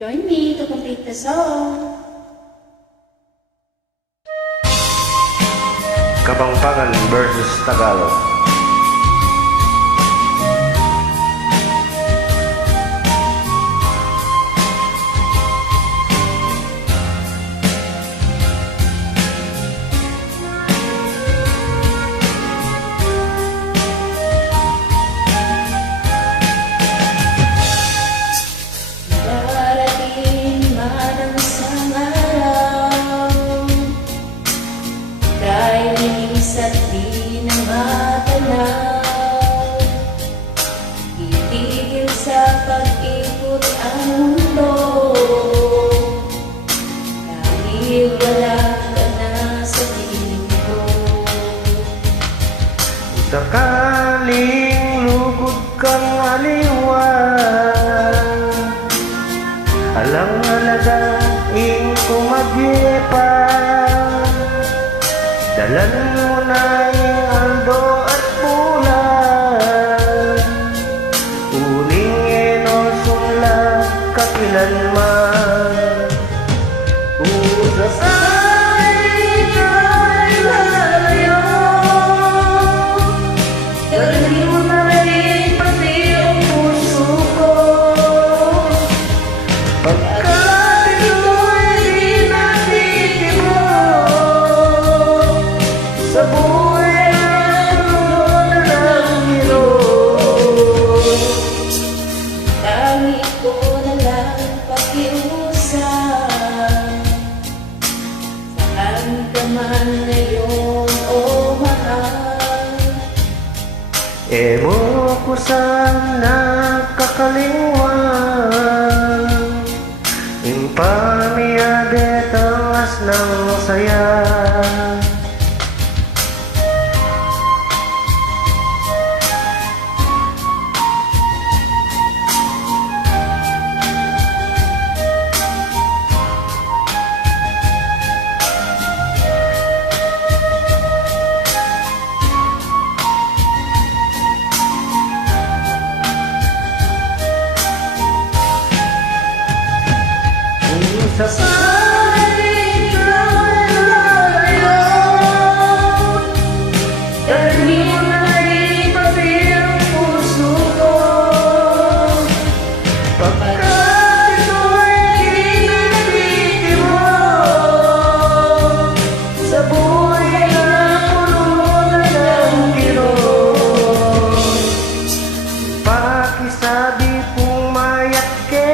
Join me to complete the song. Kapampangan versus Tagalog. Darating man ang isang araw, dahil isa't di na matanaw, itigil sa pag-ikot ang mundo, dahil wala ka na sa piling ko. Sakaling lugod kang aliwan, alang alagaing kumagyepan, dalan mo na yung aldo at bulan, uling enosong lang kapilanman. Usasay ka'y lalayo, dalhin mo na rin pati ang puso ko, pagkat ito'y di natitimo sa buhay ang mundo ng Diyos. Tangi ko na lang pakiusap, saan ka man ngayon o mahal. Emo ko sa nakakaliwan, impamiyade tangas ng saya. Sa'yo ka'y lalayo, dalhin mo na rin pati ang puso ko, Pagkat ito'y di natitimo sa buhay na puno ng Diyos. Pakisabi pumayat ka,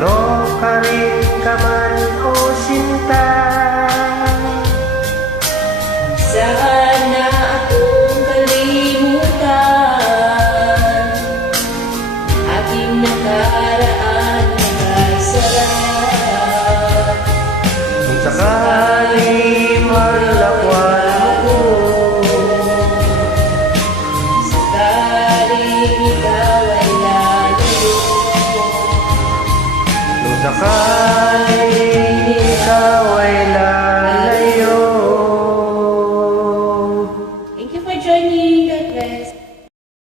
no ka rin ka man o sinta. sana akong kalimutan, aking nakaraan ay sarap. Kung sakali malakwal mo ko, Sakaling ikaw ay lalayo, kung sakali